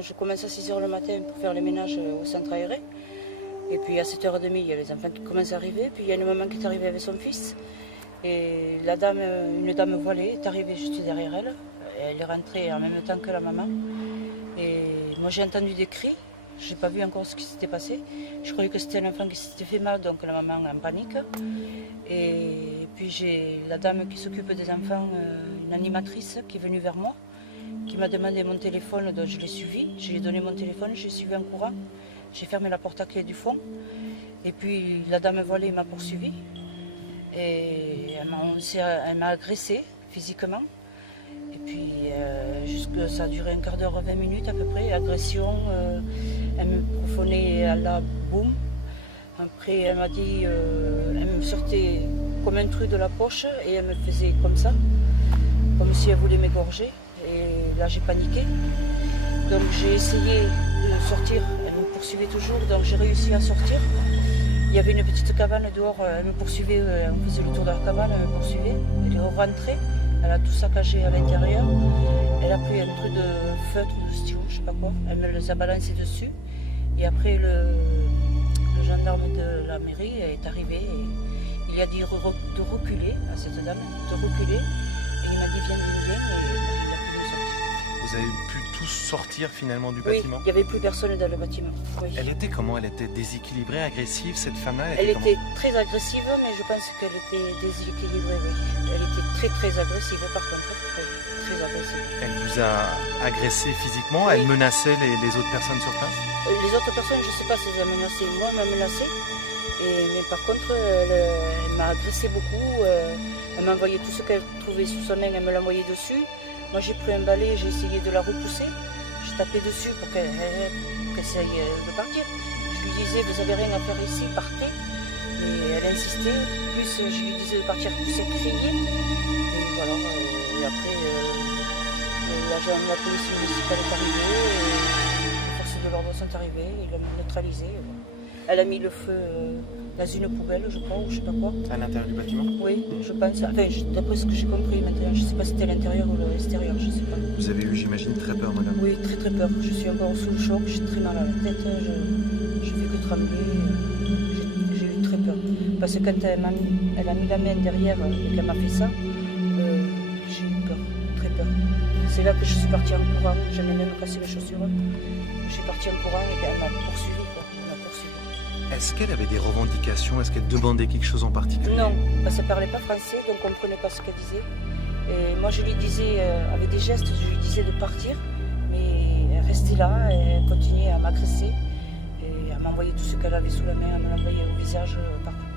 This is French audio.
Je commence à 6h le matin pour faire les ménages au centre aéré. Et puis à 7h30, il y a les enfants qui commencent à arriver. Puis il y a une maman qui est arrivée avec son fils. Et une dame voilée est arrivée juste derrière elle. Elle est rentrée en même temps que la maman. Et moi j'ai entendu des cris. Je n'ai pas vu encore ce qui s'était passé. Je croyais que c'était un enfant qui s'était fait mal, donc la maman en panique. Et puis j'ai la dame qui s'occupe des enfants, une animatrice qui est venue vers moi, qui m'a demandé mon téléphone, donc je l'ai suivi. Je lui ai donné mon téléphone, je l'ai suivi en courant. J'ai fermé la porte à clé du fond. Et puis la dame voilée m'a poursuivi. Et elle m'a agressée physiquement. Et puis ça a duré un quart d'heure, 20 minutes à peu près. Agression, elle me profondait à la boum. Après elle m'a dit, elle me sortait comme un truc de la poche et elle me faisait comme ça, comme si elle voulait m'égorger. Et là j'ai paniqué. Donc j'ai essayé de sortir, elle me poursuivait toujours, donc j'ai réussi à sortir. Il y avait une petite cabane dehors, elle me poursuivait, on faisait le tour de la cabane, elle me poursuivait. Elle est rentrée, elle a tout saccagé à l'intérieur. Elle a pris un truc de feutre ou de stylo, je sais pas quoi. Elle me les a balancés dessus. Et après le gendarme de la mairie est arrivé et il a dit de reculer à cette dame, de reculer. Et il m'a dit viens. Et il a pu me sortir. Vous avez pu tous sortir finalement du Oui, bâtiment? il n'y avait plus personne dans le bâtiment. Oui. Elle était comment? Elle était déséquilibrée, agressive, cette femme-là? Elle était très agressive, mais je pense qu'elle était déséquilibrée, oui. Elle était très agressive par contre, oui, très agressive. Elle vous a agressé physiquement? Oui. Elle menaçait les autres personnes sur place? Les autres personnes, je ne sais pas si elles ont menacé. Moi, elle m'a menacée. Mais par contre, elle m'a agressé beaucoup. Elle m'a envoyé tout ce qu'elle trouvait sous sa main, elle me l'a envoyé dessus. Moi, j'ai pris un balai, j'ai essayé de la repousser. Je tapais dessus pour qu'elle essaye de partir. Je lui disais, vous n'avez rien à faire ici, partez. Et elle insistait. Plus je lui disais de partir, plus elle criait. Et voilà. Et après, la police municipale est arrivée. Les forces de l'ordre sont arrivées. Ils l'ont neutralisée. Elle a mis le feu dans une poubelle, je crois, ou je sais pas quoi. À l'intérieur du bâtiment? Oui, je pense. Enfin, d'après ce que j'ai compris maintenant, je ne sais pas si c'était à l'intérieur ou à l'extérieur, je ne sais pas. Vous avez eu, j'imagine, très peur, madame? Oui, très peur. Je suis encore sous le choc, j'ai très mal à la tête, je fais que trembler. J'ai eu très peur. Parce que quand elle a mis la main derrière et qu'elle m'a fait ça, j'ai eu peur, très peur. C'est là que je suis partie en courant, j'en ai même cassé les chaussures. Je suis partie en courant et qu'elle m'a poursuivi. Est-ce qu'elle avait des revendications? Est-ce qu'elle demandait quelque chose en particulier? Non, parce qu'elle ne parlait pas français, donc on ne comprenait pas ce qu'elle disait. Et moi, je lui disais, avec des gestes, je lui disais de partir, mais elle restait là, et elle continuait à m'agresser, et à m'envoyer tout ce qu'elle avait sous la main, à me l'envoyer au visage, partout.